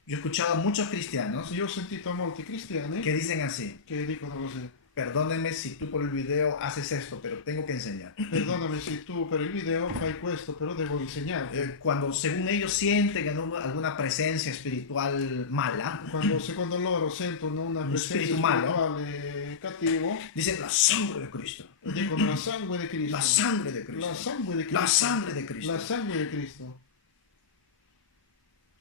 Yo he escuchado a muchos cristianos Io ho sentito molti cristiani que dicen así, che dicono così. perdónenme si tú por el video haces esto, pero tengo que enseñar. Perdonami se tu per il video fai questo, però devo insegnarti. Cuando según ellos sienten alguna presencia espiritual mala, Quando secondo loro sentono una Un presenza spirito malo. spirituale cattivo, dicen la sangre de Cristo, dicono la sangue di Cristo. la sangre de La Cristo, sangue di Cristo. la sangre de Cristo. La sangue di Cristo.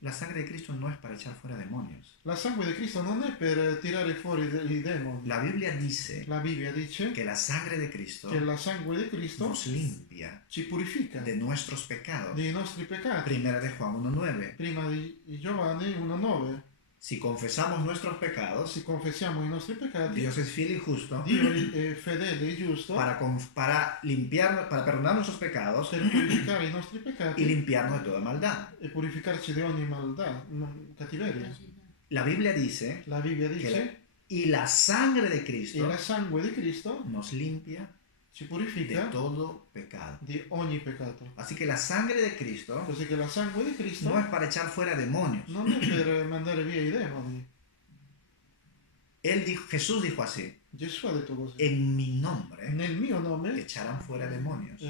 La sangre de Cristo no es para echar fuera demonios. La sangue di Cristo non è per tirare fuori i demoni. La Biblia dice La Bibbia dice que la sangre de Cristo che la sangue di Cristo nos limpia ci purifica de nuestros pecados. dei nostri peccati. Primera de Juan 1:9. Prima di Giovanni 1,9. Si confesamos nuestros pecados, Se confessiamo i nostri peccati, Dios es fiel y justo Dio è fedele e giusto para limpiar, para perdonar nuestros pecados per purificare i nostri y peccati limpiarnos de toda maldad. e purificarci di ogni maldà, cattiveria. La Biblia dice La Bibbia que dice y la sangre de che Cristo la sangue di Cristo nos limpia ci de purifica todo pecado. di ogni peccato. Así que la sangre de Cristo Così che la sangue di Cristo no es para echar fuera demonios. non è per mandare via i demoni. Jesús dijo así, Gesù ha detto così. en mi nombre Nel mio nome echarán fuera demonios.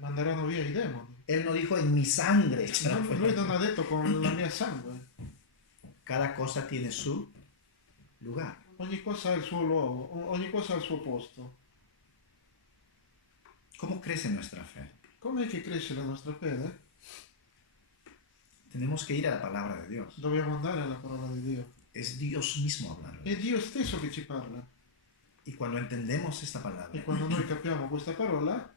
manderanno via i demoni. Él no dijo en mi sangre echarán Lui fuera. non ha detto con la mia sangue. Cada cosa tiene su lugar. Ogni cosa ha il suo luogo, ogni cosa ha il suo posto. ¿Cómo crece nuestra fe? Com'è che cresce la nostra fede? Tenemos que ir a la palabra de Dios. Dobbiamo andare alla parola di Dio. Es Dios mismo hablando. È Dio stesso che ci parla. Y cuando entendemos esta E palabra, quando noi capiamo questa parola,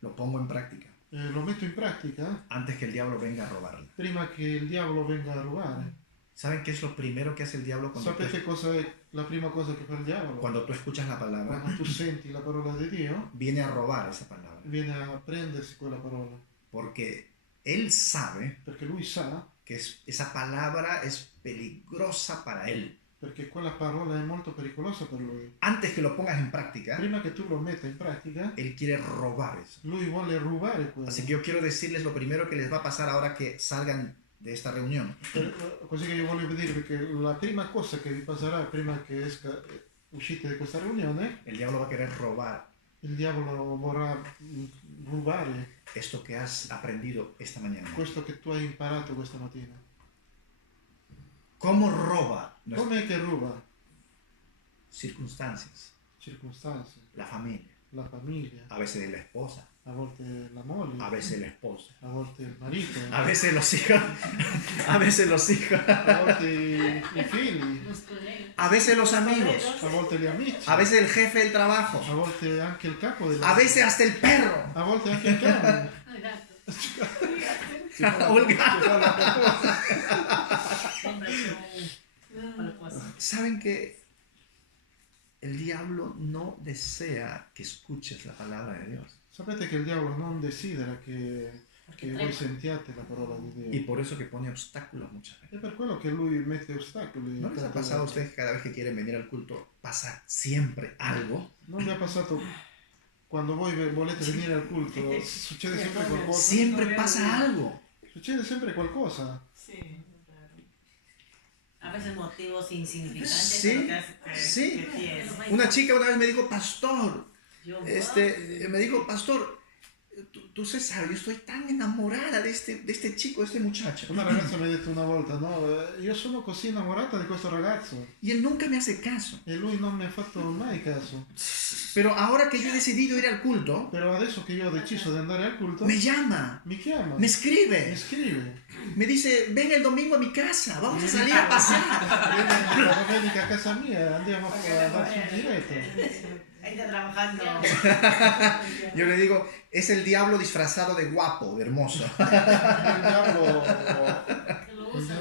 lo pongo en práctica lo metto in pratica antes que el diablo venga a robarla. prima che il diavolo venga a rubare. ¿Saben qué es lo primero que hace el diablo Sapete cosa è la prima cosa che fa il diavolo? cuando tú escuchas la palabra? Quando tu senti la parola di Dio, Viene a robar esa palabra. viene a prendersi quella parola. Porque él sabe Perché lui sa, que esa palabra es peligrosa para él. perché quella parola è molto pericolosa per lui. Antes que lo pongas en práctica, Prima che tu lo metta in pratica, él quiere robar eso. lui vuole rubare quello. Así que yo quiero decirles lo primero que les va a pasar ahora que salgan de esta reunión. Così che io voglio dirvi che la prima cosa che vi passerà prima che uscite da questa riunione, El diablo va a querer robar il diavolo vorrà rubare esto que has aprendido esta mañana. questo che tu hai imparato questa mattina. ¿Cómo roba nuestras Com'è che ruba? circunstancias? Circostanze, La familia. la famiglia, A veces la esposa, a volte la moglie, a veces la esposa, a volte il marito, a veces los hijos, a veces los hijos, a volte i figli, Los colegas. a veces los amigos, a volte gli amici, a veces el jefe del trabajo, a volte anche il capo a veces hasta el perro. a volte anche il cane. Al gato. O el gato. Siempre son malcosas. ¿Saben que el diablo no desea que escuches la palabra de Dios? Sapete che il diavolo non desidera che Perché voi trema. sentiate la parola di Dio. Y por eso que pone obstáculos muchas veces. È per quello che lui mette ostacoli. ¿No les ha tante pasado a volte. ustedes que cada vez que quieren venir al culto pasa siempre algo? Non vi è passato quando voi volete venire al culto, succede sempre qualcosa? Siempre pasa algo. Succede sempre qualcosa. Sí, claro. A veces motivos insignificantes. Sí, pero que hace- sí. que tienes. Una chica una vez me dijo, pastor, Yo, me dijo, pastor, tú se sabe, yo estoy tan enamorada de este chico, de este muchacho. Una ragazza mi ha detto una volta, no, io sono così innamorata di questo ragazzo Y él nunca me hace caso. e lui non mi ha fatto mai caso. Pero ahora que yo he decidido ir al culto, Però adesso che io ho deciso di andare al culto, me llama, mi chiama, me mi escribe, scrive, me dice, ven el domingo a mi casa, vamos a salir a pasear. viene la domenica a casa mia, andiamo a darci un giretto. ahí está trabajando. Yo le digo, es el diablo disfrazado de guapo, de hermoso. Il diavolo Que lo usan.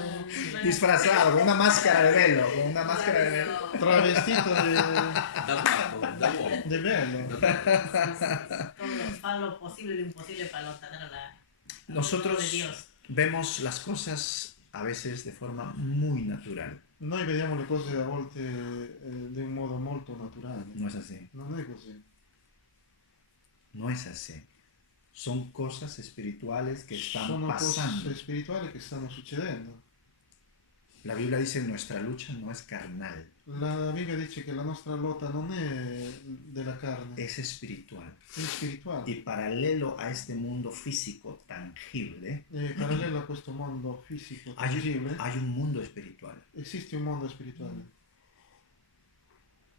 Disfrazado, con una máscara de velo, con una máscara de velo. travestito Da guapo, da uomo. di bello. Todo lo posible y lo imposible para obtener a la Nosotros de Dios. vemos las cosas a veces de forma muy natural. Noi vediamo le cose a volte di un modo molto naturale. No es así, Non è così. no es así. Son cosas espirituales que están Sono pasando. cose spirituali che stanno succedendo. La Biblia dice nuestra lucha no es carnal, La Bibbia dice che la nostra lotta non è della carne, es espiritual. è spirituale. Y paralelo a este mundo físico tangible, E parallelo a questo mondo fisico, hay, tangibile, hay un mundo espiritual. esiste un mondo spirituale.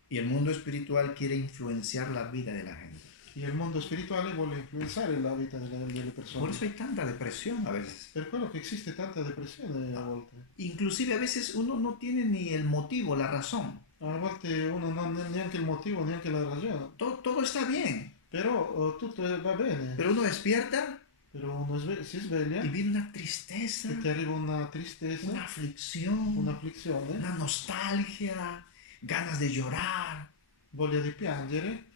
Y el mundo espiritual quiere influenciar la vida de la gente. E il mondo spirituale vuole influenzare la vita delle Por persone. eso hay tanta depresión a veces. Per quello che esiste tanta depressione a volte. Inclusive a veces uno no tiene ni el motivo, la razón. A volte uno non ha neanche il motivo, neanche la ragione. Todo está bien, Però tutto va bene. pero uno despierta Però uno si sveglia y viene una tristeza, e ti arriva una tristezza, una aflicción, un'afflizione, una nostalgia, ganas de llorar. voglia di piangere.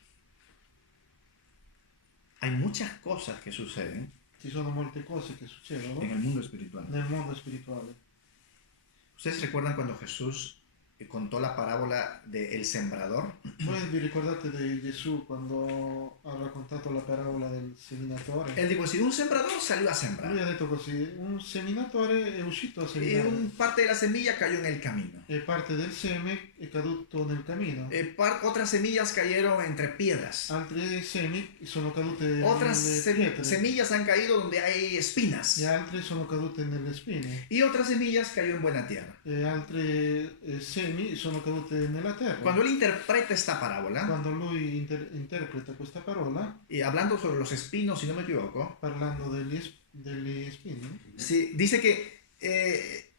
Hay muchas cosas que suceden Ci sono molte cose che succedono en el mundo espiritual. nel mondo spirituale. ¿Ustedes recuerdan cuando Jesús contó la parábola del sembrador? Voi vi ricordate di Gesù quando ha raccontato la parabola del seminatore? Él dijo, si un sembrador salió a Lui sembrar ha detto così, un seminatore è uscito a y seminare parte de la semilla cayó en el camino. e parte del seme è caduto nel cammino. Otras semillas cayeron entre piedras. Altri semi sono cadute Otras nelle pietre semillas han caído donde hay espinas. e altre sono cadute nelle spine Y otras semillas cayó en buena tierra. e altre semi sono cadute nella terra. Cuando él interpreta esta parábola, Quando lui interpreta questa parola, y hablando sobre los espinos, si no me equivoco, parlando degli spini, sí, dice que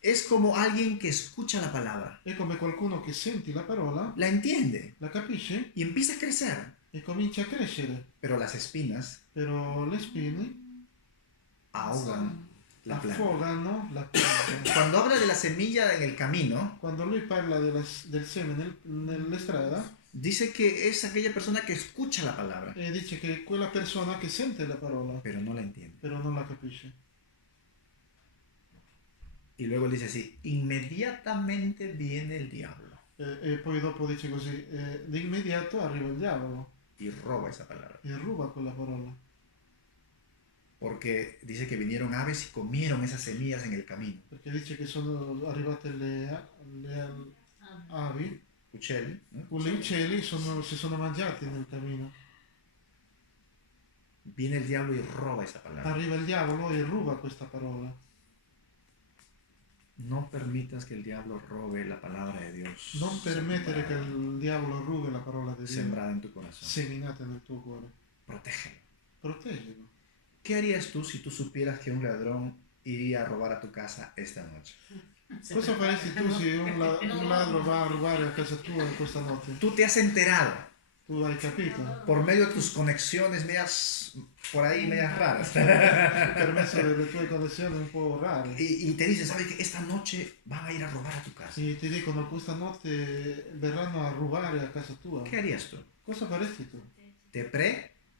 es como alguien que escucha la palabra, è come qualcuno che senti la parola, la entiende la capisce y empieza a crecer. e comincia a crescere, Pero las espinas però le spine ahogan la planta. affogano la pianta. Cuando habla de la semilla en el camino, Quando lui parla del seme nelle strade, dice que es aquella persona que escucha la palabra, dice che è quella persona che sente la parola, pero no la entiende. però non la capisce. Y luego dice así, inmediatamente viene el diablo E poi dopo dice così, di immediato arriva il diavolo y roba esa palabra. e ruba quella parola. Porque dice que vinieron aves y comieron esas semillas en el camino. Perché dice che sono arrivate le avi, Uccelli, ¿no? gli uccelli si sono mangiati nel cammino. Viene el diablo y roba esa palabra. Arriva il diavolo e ruba questa parola. No permitas que el diablo robe la palabra de Dios. Non permettere che il diavolo rubi la parola di Dio, sembrada en tu corazón. seminata nel tuo cuore. Protégelo. Proteggilo. ¿Qué harías tú si tú supieras que un ladrón iría a robar a tu casa esta noche? Cosa faresti tu se un ladro va a rubare a casa tua questa notte? Tú te has enterado Tu hai capito? por medio de tus conexiones medias por ahí, medias raras. Per mezzo delle tue connessioni un po' rare. Y te dicen, ¿sabes qué? Esta noche van a ir a robar a tu casa. E ti dicono questa notte verranno a rubare a casa tua. ¿Qué harías tú? Cosa faresti tu? Te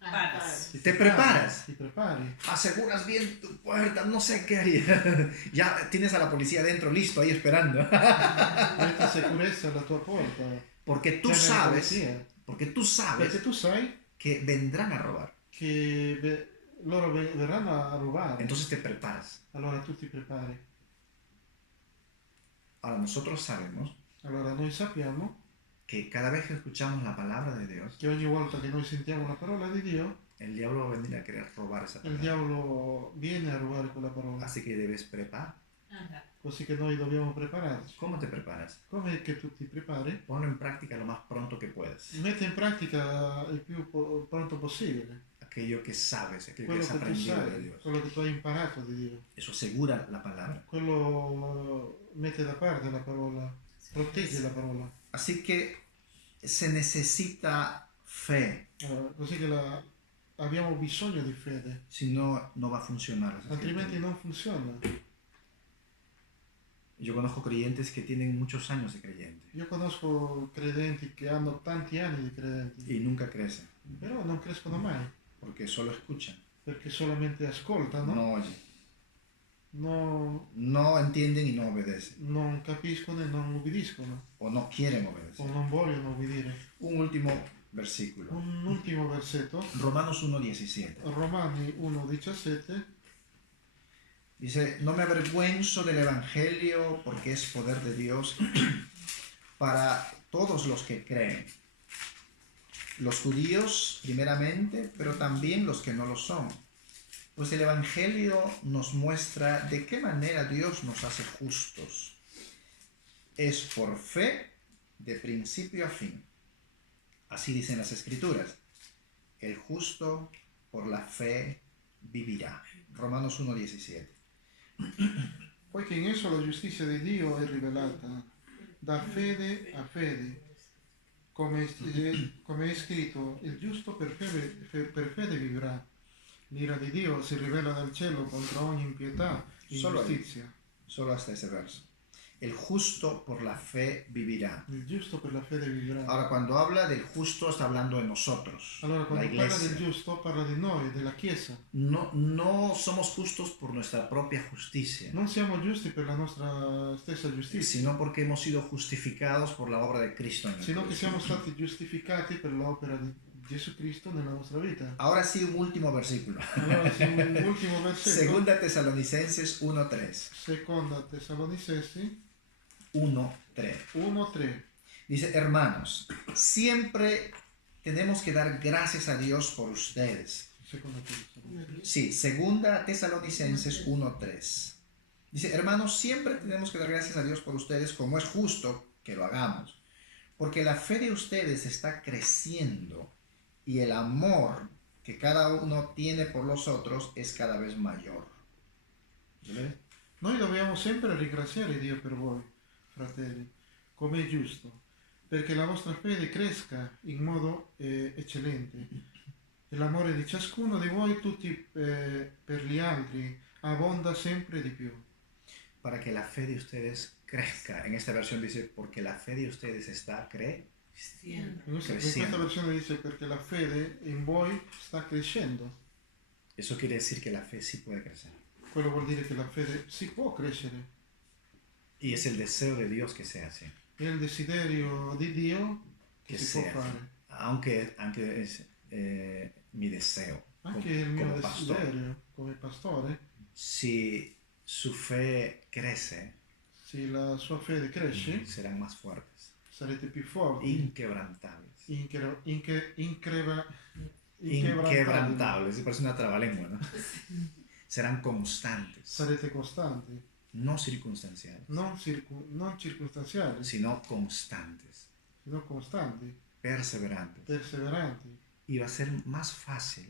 Pagas. ¿Te preparas? Ti prepari. aseguras bien tu puerta, no sé qué haría. Ya tienes a la policía dentro, listo, ahí esperando. Metti sicurezza alla tua porta. Porque tú Chiami la sabes, polizia. porque tú sabes Perché tu sai que vendrán a robar. che loro verranno a rubare. Entonces te preparas. Allora tu ti prepari. Ahora nosotros sabemos Allora noi sappiamo que cada vez que escuchamos la palabra de Dios, che ogni volta che noi sentiamo la parola di Dio, el diablo va a venir a querer robar esa il palabra. diavolo viene a rubare quella parola. Así que debes preparar. Così che noi dobbiamo prepararci. ¿Cómo te preparas? Come che tu ti prepari? Ponlo en práctica lo más pronto que puedas. Metti in pratica il più pronto possibile Aquello que sabes, aquello que quello has che tu aprendido de sai, Dios. quello che tu hai imparato di Dio. Eso asegura la palabra. Quello mette da parte la parola, protegge la parola. Así que se necesita fe. Allora, così che abbiamo bisogno di fede, Si no, no va a funcionar. las altrimenti escrituras. non funziona. Yo conozco creyentes que tienen muchos años de creyente Io conosco credenti che hanno tanti anni di credenti, y nunca crecen però non crescono mai, porque solo escuchan, perché solamente ascoltano, no oyen, no, entienden y no obedecen non capiscono e non ubbidiscono, o no quieren o obedecer. non vogliono ubbidire. Un último versículo. Un ultimo versetto, Romanos 1:17. Romani 1,17, Dice, no me avergüenzo del Evangelio porque es poder de Dios para todos los que creen. Los judíos primeramente, pero también los que no lo son. Pues el Evangelio nos muestra de qué manera Dios nos hace justos. Es por fe de principio a fin. Así dicen las Escrituras. El justo por la fe vivirà. Romanos 1,17. Poiché in esso la giustizia di Dio è rivelata, da fede a fede, come è scritto, il giusto per fede vivrà. L'ira di Dio si rivela dal cielo contro ogni impietà e ingiustizia. Solo hasta ese verso. El justo por la fe vivirá. Il giusto per la fede vivrà. Ahora, cuando habla del justo, está hablando de nosotros, Allora, la quando parla iglesia. del giusto, parla di noi, della Chiesa. No somos justos por nuestra propia justicia, Non siamo giusti per la nostra stessa giustizia, sino porque hemos sido justificados por la obra de Cristo en el sino che cruz. siamo stati giustificati per l'opera di Gesù Cristo nella nostra vita. Ahora sí, un último versículo. Allora, sì, un ultimo versetto. Segunda Tesalonicenses 1:3. Seconda Tessalonicesi 1:3. 1:3. Dice, hermanos, siempre tenemos que dar gracias a Dios por ustedes. Seconda Tessalonicesi. Sí, segunda Tesalonicenses 1:3. Dice, hermanos, siempre tenemos que dar gracias a Dios por ustedes como es justo que lo hagamos. Porque la fe de ustedes está creciendo y el amor que cada uno tiene por los otros es cada vez mayor. ¿Ves? Noi dobbiamo sempre ringraziare Dio per voi, fratelli, come è giusto, perché la vostra fede cresca in modo eccellente e l'amore di ciascuno di voi tutti per gli altri abbonda sempre di più. Para que la fe de ustedes crezca. En esta versión dice, porque la fe de ustedes está Cristiano. In questa Crescendo. versione dice perché la fede in voi sta crescendo. Eso quiere decir que la fe sí puede crecer. Quello vuol dire che la fede si può crescere. Y es el deseo de Dios que sea así. È il desiderio di Dio che Que si può sea así. fare. Aunque es mi deseo Anche il mio como pastor. desiderio come pastore, Si su fe crece, se la sua fede cresce, serán más fuertes, sarete più forti, inquebrantables. inquebrantabili, Inquebrantables, parece una trabalengua, ¿no? Serán constantes, sarete costanti, no circunstanciales, non circostanziali, sino constantes, sino costanti, perseverantes. perseveranti. Y va a ser más fácil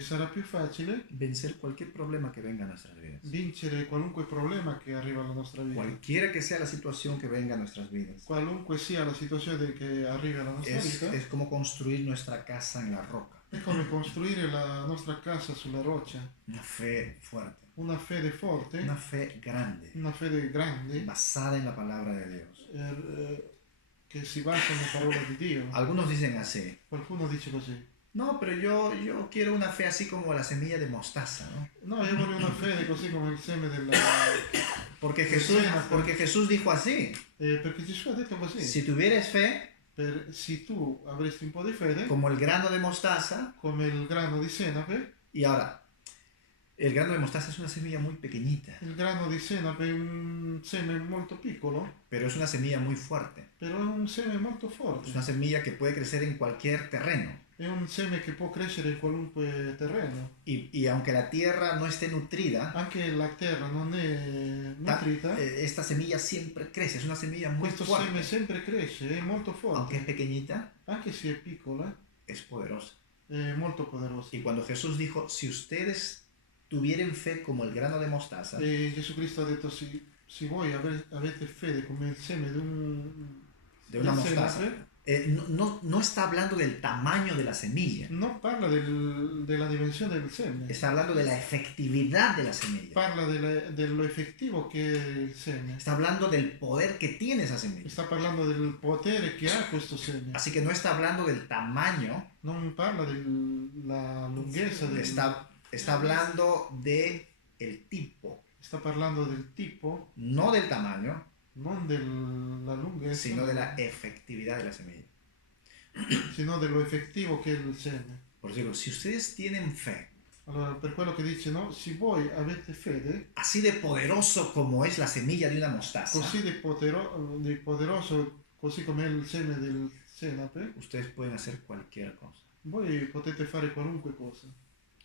Sarà più facile vencer cualquier problema que venga a nuestras vidas. vincere qualunque problema che arriva alla nostra vita. Cualquiera que sea la situación que venga a nuestras vidas. Qualunque sia la situazione che arriva alla nostra vita, Es como construir nuestra casa en la roca. è come costruire la nostra casa sulla roccia. Una fe fuerte, Una fede forte, una fe grande, una fede grande, basada en la palabra de Dios. che si basa nella parola di Dio. Algunos dicen así, Qualcuno dice così. no, pero yo quiero una fe así como la semilla de mostaza, ¿no? No, io voglio una fede così come il seme della... Porque Jesús dijo así, perché Gesù ha detto così. si tuvieres fe Se tu avresti un po' di fede, como el grano de mostaza, come il grano di senape, y ahora, el grano de mostaza es una semilla muy pequeñita, il grano di senape è un seme molto piccolo, pero es una semilla muy fuerte. però è un seme molto forte. Es una semilla que puede crecer en cualquier terreno. È un seme che può crescere in qualunque terreno. Y aunque la tierra no esté nutrida, Anche la terra non è nutrita, esta semilla siempre crece. Es una semilla muy questo seme fuerte. sempre cresce, è molto Aunque es forte. pequeñita, Anche se è piccola, es poderosa. è molto poderosa. Y cuando Jesús dijo, si ustedes tuvieran fe como el grano de mostaza, E Gesù Cristo ha detto, se voi avete fede come il seme di de una del mostaza, senape, no está hablando del tamaño de la semilla, non parla della dimensione del seme, está hablando de la efectividad de la semilla. parla dello effettivo che è il seme, Está hablando del poder que tiene esa semilla. sta parlando del potere che ha questo seme, Así que no está hablando del tamaño, non parla della lunghezza, está hablando de el tipo, sta parlando del tipo, no del tamaño, non della lunghezza, sino de la efectividad de la semilla. sino dello effettivo che è il seme. Por decirlo, si ustedes tienen fe, Allora, per quello che dice, no? Se voi avete fede, así de poderoso como es la semilla de una mostaza, così di poderoso, così come è il seme del senape, ustedes pueden hacer cualquier cosa. voi potete fare qualunque cosa.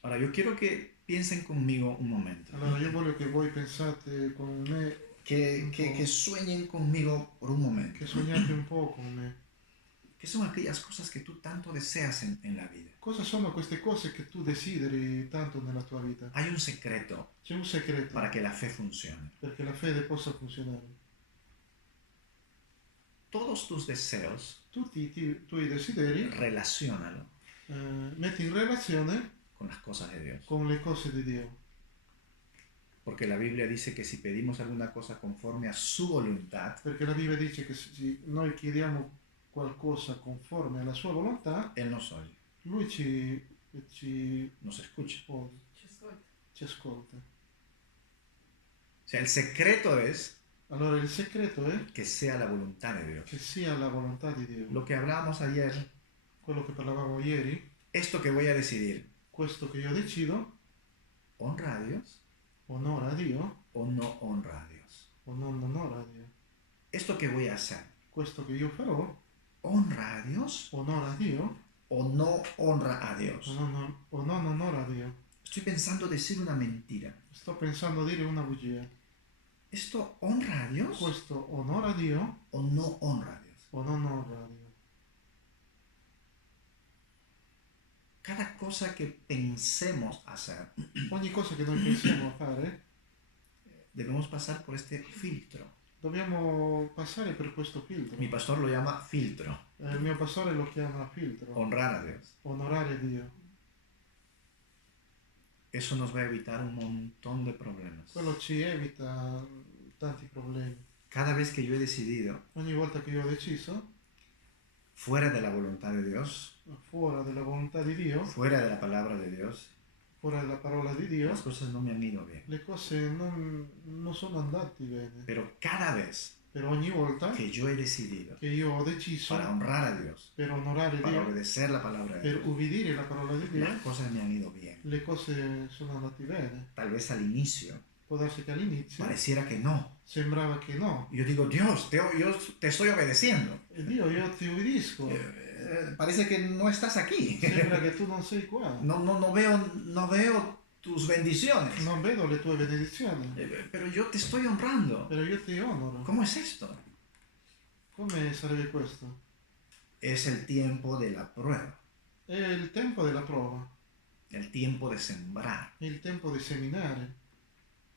Ahora, yo quiero que piensen conmigo un momento, Allora, io voglio che voi pensate con me, que sueñen conmigo por un momento. che sognate un po' con me. ¿Qué son aquellas cosas que tú tanto deseas en la vida? Cosa sono queste cose che tu desideri tanto nella tua vita? Hay un secreto C'è un segreto para que la fe funcione. perché la fede possa funzionare. Todos tus deseos, Tutti i tuoi desideri relaciónalo metti in relazione con las cosas de Dios. con le cose di Dio. Porque la Biblia dice que si pedimos alguna cosa conforme a su voluntad, Perché la Bibbia dice che se noi chiediamo qualcosa conforme alla sua volontà, Él nos oye, lui ci nos escucha. ci ascolta. O sea, el secreto es Allora il segreto è que sea la voluntad de Dios. che sia la volontà di Dio. Lo que hablábamos ayer, Quello che parlavamo ieri, esto que voy a decidir, questo che io decido, ¿honra a Dios onora a Dio o no honra a Dios? o non onora a Dio. Esto que voy a hacer, Questo che io farò, ¿honra a Dios onora a Dio o no honra a Dios? o non onora a Dio. Estoy pensando decir una mentira. Sto pensando a dire una bugia. ¿Esto honra a Dios Questo onora a Dio o no honra a Dios? o non onora a Dio. Cada cosa que pensemos hacer, Ogni cosa che noi pensiamo a fare, debemos pasar por este filtro. dobbiamo passare per questo filtro. Mi pastor lo llama filtro, Il mio pastore lo chiama filtro. honrar a Dios. Onorare Dio. Eso nos va a evitar un montón de problemas. Quello ci evita tanti problemi. Cada vez que yo he decidido, Ogni volta che io ho deciso, fuera de la voluntad de Dios, fuori della volontà di Dio, fuera de la palabra de Dios, fuori dalla parola di Dio, las cosas no me han ido bien. le cose non sono andate bene. Pero cada vez Per ogni volta que yo he decidido che io ho deciso para honrar a Dios, per onorare para Dio, obedecer la palabra de per Dios, ubbidire la parola di Dio, las cosas me han ido bien. le cose sono andate bene. Tal vez al inicio Può darsi che all'inizio pareciera que no. sembrava che no. Yo digo, Dios, yo te estoy obedeciendo. E Dio, io ti ubbidisco. Parece que no estás aquí. Sembra che tu non sei qua. No veo tus bendiciones. Non vedo le tue benedizioni, Pero yo te estoy honrando. però io ti onoro. ¿Cómo es esto? Come sarebbe questo? Es el tiempo de la prueba, È il tempo della prova, el tiempo de sembrar. è il tempo di seminare.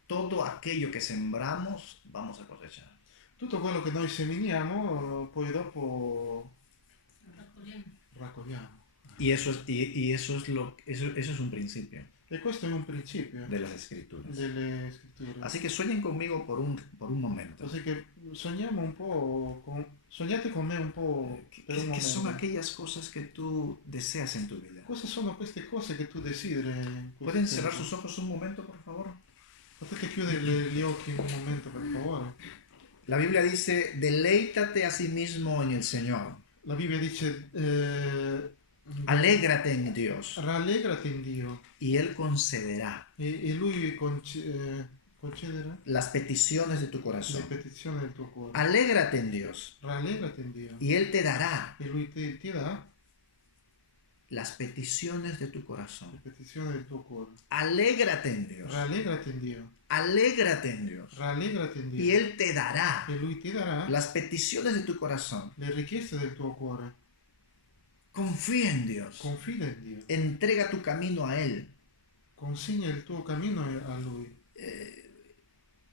Todo aquello que sembramos vamos a cosechar. Tutto quello che noi seminiamo, poi dopo raccogliamo. Y eso es un principio E questo è un principio de las escrituras. delle scritture. Así que sueñen conmigo por un momento. Così che sogniamo un po', sognate con me un po' per un ¿Qué son momento. aquellas cosas que tú deseas en tu vida? Cosa sono queste cose che tu desideri? in questo ¿Pueden tempo? cerrar sus ojos un momento, por favor? Potete chiudere gli occhi un momento, per favore? La Biblia dice, deleítate a sí mismo en el Señor. La Bibbia dice, Alégrate en Dios rallegrati in Dio y Él concederá e Lui concederà las peticiones de tu le corazón. petizioni del tuo cuore. Alégrate en Dios Rallegrati in Dio y Él te dará e Lui ti dà las peticiones de tu le corazón. petizioni del tuo cuore. Alégrate en Dios. Rallegrati in Dio, Alégrate en Dios. rallegrati in Y Dio Él te dará e Lui ti darà las peticiones de tu corazón. le richieste del tuo cuore. Confía en Dios. Confida in Dio, Entrega tu camino a Él. consegna il tuo cammino a Lui.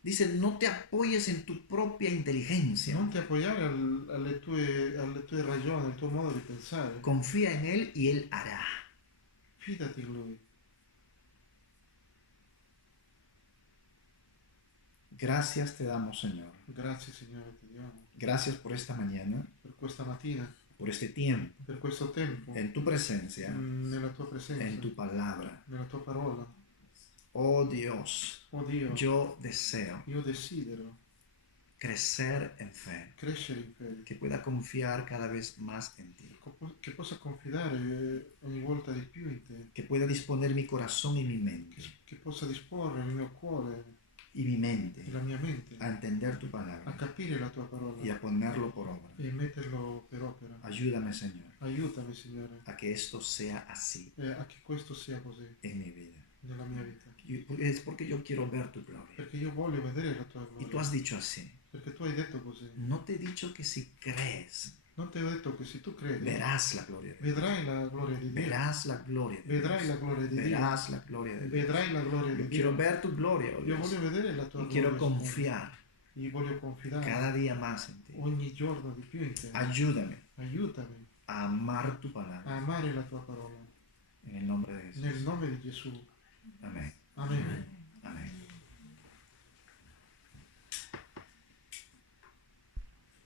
Dice, no te apoyes en tu propia inteligencia. Non ti appoggiare alle tue ragioni, al tuo modo di pensare. Confía en Él y Él hará. Fidati in Lui. Gracias te damos, Señor. Grazie Signore, ti diamo Gracias por esta mañana, per questa mattina, por este tiempo, per questo tempo, en tu presencia, nella tua presenza, en tu palabra. nella tua parola. Oh Dios, Oh Dio, yo deseo io desidero crecer en fe, crescere in fede, que pueda confiar cada vez más en ti, che possa confidare ogni volta di più in te, que pueda disponer mi corazón y mi mente, che possa disporre il mio cuore y mi mente e la mia mente a entender tu a palabra capire la tua parola y a ponerlo por obra. e metterlo per opera. Ayúdame, Señor, Aiutami, Signore, a que esto sea así a che questo sia così en mi vida. nella mia vita. Es porque yo quiero ver tu gloria. Perché io voglio vedere la tua Y tú gloria. has dicho así. Perché tu hai detto così. No te he dicho que si crees, Non ti ho detto che se tu credi, verás la gloria de Dios. vedrai la gloria di Dio. Verás la gloria de Vedrai la Dios. gloria di Dio. Verás la gloria de Dios. Vedrai la gloria di Yo quiero Dio. ver tu gloria, oh Io Dios. voglio vedere la tua Y gloria. quiero Signore. confiar Io voglio confidare cada día más en ti. ogni giorno di più in te. Ayúdame Aiutami a amar tu a palabra. amare la tua parola. En el nombre de Nel Jesús. nome di Gesù. Amén. Amen. Amén.